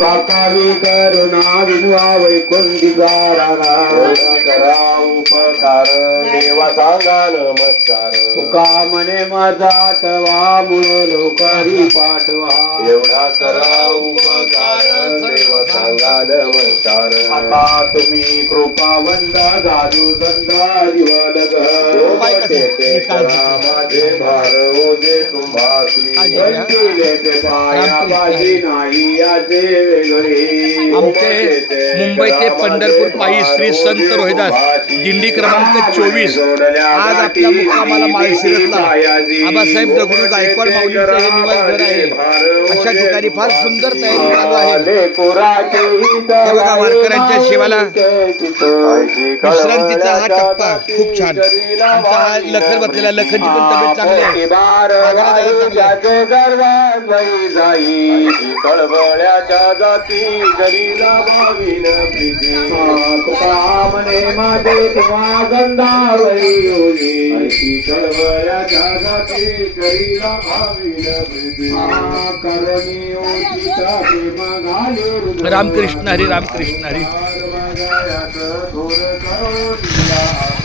भाकावी करुणा विनवा वैकुंठिका राणा करा उपकार देवा सांगा नमस्कार तुका म्हणे माझा आठवा मूळ लोकरी पाठवा एवढा करा उपकार देवा सांगा नमस्कार आता तुम्ही कृपावंत जादू दंडा जीवलग माझे भार ओझे तुम्हासी वंचिले ते पायापाशी नाही याचे वेगळे आमचे मुंबई ते पंढरपूर पायी श्री संत रोहिदास दिंडी क्रमांक 24 आज आपल्या मुक्कामाला माळशिरसला आबासाहेब दगडू गायकवाड माऊलीचं हे निवास घर आहे. अशा ठिकाणी फार सुंदर तयारी चालू आहे. हे बघा वारकऱ्यांच्या सेवाला विश्रांतीचा हा टप्पा खूप छान. आमचा हा लखन बसलेला लखनची पण तब्येत चांगली आहे. कळबळ्याच्या जाती गरीला भावीन प्रीती म्हणे माझे तुम्हा गंधावरी योगी कळबळ्याच्या जाती गरीला भावीन प्रीती करणी ओटीचा प्रेमा घाले रामकृष्ण हरी रामकृष्ण हरी. थोर करो